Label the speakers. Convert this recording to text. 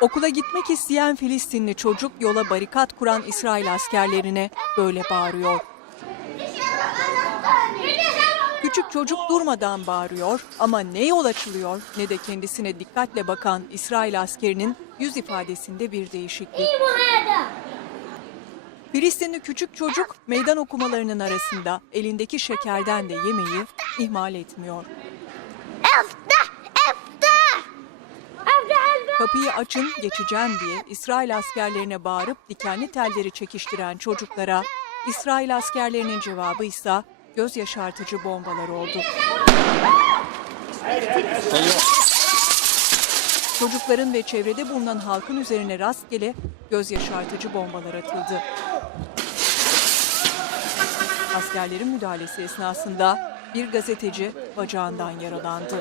Speaker 1: Okula gitmek isteyen Filistinli çocuk yola barikat kuran İsrail askerlerine böyle bağırıyor. Küçük çocuk durmadan bağırıyor ama ne yol açılıyor ne de kendisine dikkatle bakan İsrail askerinin yüz ifadesinde bir değişiklik. Filistinli küçük çocuk meydan okumalarının arasında elindeki şekerden de yemeyi ihmal etmiyor. Kapıyı açın geçeceğim diye İsrail askerlerine bağırıp dikenli telleri çekiştiren çocuklara İsrail askerlerinin cevabı ise göz yaşartıcı bombalar oldu. Çocukların ve çevrede bulunan halkın üzerine rastgele göz yaşartıcı bombalar atıldı. Askerlerin müdahalesi esnasında bir gazeteci bacağından yaralandı.